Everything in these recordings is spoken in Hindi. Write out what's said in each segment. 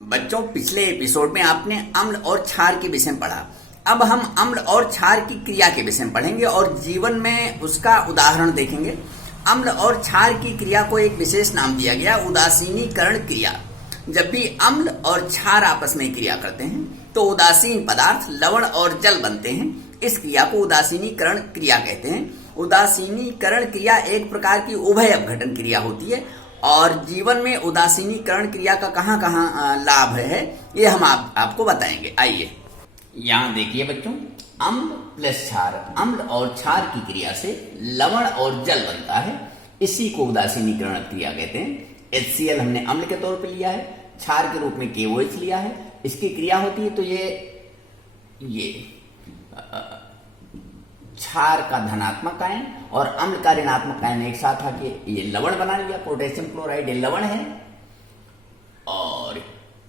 बच्चों, पिछले एपिसोड में आपने अम्ल और क्षार के विषय में पढ़ा। अब हम अम्ल और क्षार की क्रिया के विषय में पढ़ेंगे और जीवन में उसका उदाहरण देखेंगे। अम्ल और क्षार की क्रिया को एक विशेष नाम दिया गया, उदासीनीकरण क्रिया। जब भी अम्ल और क्षार आपस में क्रिया करते हैं तो उदासीन पदार्थ लवण और जल बनते हैं। इस क्रिया को उदासीनीकरण क्रिया कहते हैं। उदासीनीकरण क्रिया एक प्रकार की उभय अपघटन क्रिया होती है और जीवन में उदासीनीकरण क्रिया का कहाँ कहाँ लाभ है ये हम आपको बताएंगे। आइए यहाँ देखिए बच्चों, अम्ल प्लस क्षार, अम्ल और क्षार की क्रिया से लवण और जल बनता है। इसी को उदासीनीकरण क्रिया कहते हैं। HCl हमने अम्ल के तौर पे लिया है, क्षार के रूप में KOH लिया है। इसकी क्रिया होती है तो ये क्षार का धनात्मक आयन और अम्ल का ऋणात्मक आयन एक साथ आके ये लवण बना लिया। पोटेशियम क्लोराइड ये लवण है और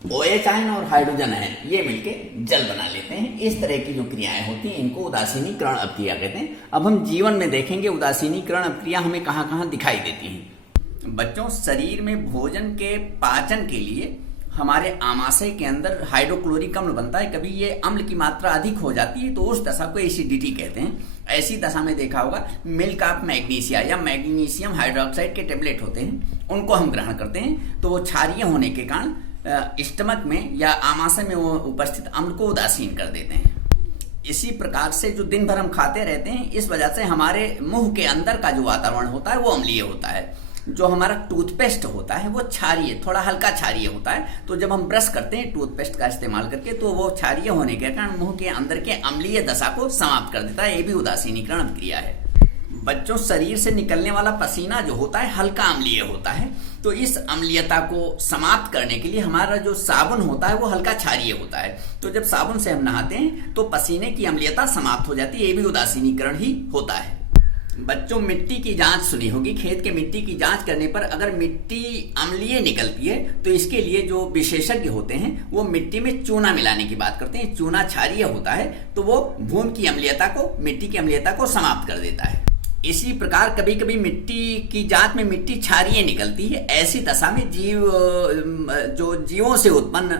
OH आयन और हाइड्रोजन आयन ये मिलके जल बना लेते हैं। इस तरह की जो क्रियाएं होती हैं इनको उदासीनीकरण अपक्रिया कहते हैं। अब हम जीवन में देखेंगे उदासीनीकरण अपक्रिया हमें कहाँ कहाँ दिखाई देती है। बच्चों, शरीर में भोजन के पाचन के लिए हमारे आमाशय के अंदर हाइड्रोक्लोरिक अम्ल बनता है। कभी ये अम्ल की मात्रा अधिक हो जाती है तो उस दशा को एसिडिटी कहते हैं। ऐसी दशा में देखा होगा मिल्क ऑफ मैग्नीशिया या मैग्नीशियम हाइड्रोक्साइड के टेबलेट होते हैं, उनको हम ग्रहण करते हैं तो वो क्षारीय होने के कारण स्टमक में या आमाशय में वो उपस्थित अम्ल को उदासीन कर देते हैं। इसी प्रकार से जो दिन भर हम खाते रहते हैं, इस वजह से हमारे मुंह के अंदर का जो वातावरण होता है वो अम्लीय होता है। जो हमारा टूथपेस्ट होता है वो क्षारीय, थोड़ा हल्का क्षारीय होता है। तो जब हम ब्रश करते हैं टूथपेस्ट का इस्तेमाल करके तो वो क्षारीय होने के कारण मुंह के अंदर के अम्लीय दशा को समाप्त कर देता है। ये भी उदासीनीकरण क्रिया है। बच्चों, शरीर से निकलने वाला पसीना जो होता है हल्का अम्लीय होता है। तो इस अम्लीयता को समाप्त करने के लिए हमारा जो साबुन होता है वो हल्का क्षारीय होता है। तो जब साबुन से हम नहाते हैं तो पसीने की अम्लीयता समाप्त हो जाती है। ये भी उदासीनीकरण ही होता है। बच्चों, मिट्टी की जांच सुनी होगी। खेत के मिट्टी की जांच करने पर अगर मिट्टी अम्लीय निकलती है तो इसके लिए जो विशेषज्ञ होते हैं वो मिट्टी में चूना मिलाने की बात करते हैं। चूना क्षारीय होता है तो वो भूमि की अम्लीयता को, मिट्टी की अम्लीयता को समाप्त कर देता है। इसी प्रकार कभी कभी मिट्टी की जांच में मिट्टी क्षारीय निकलती है। ऐसी दशा में जो जीवों से उत्पन्न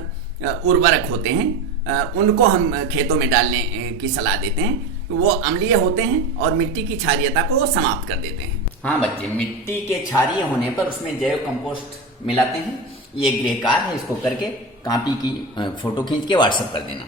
उर्वरक होते हैं उनको हम खेतों में डालने की सलाह देते हैं। वो अम्लीय होते हैं और मिट्टी की क्षारीयता को समाप्त कर देते हैं। हाँ बच्चे, मिट्टी के क्षारीय होने पर उसमें जैव कंपोस्ट मिलाते हैं। ये गृह कार्य है, इसको करके कॉपी की फोटो खींच के व्हाट्सएप कर देना।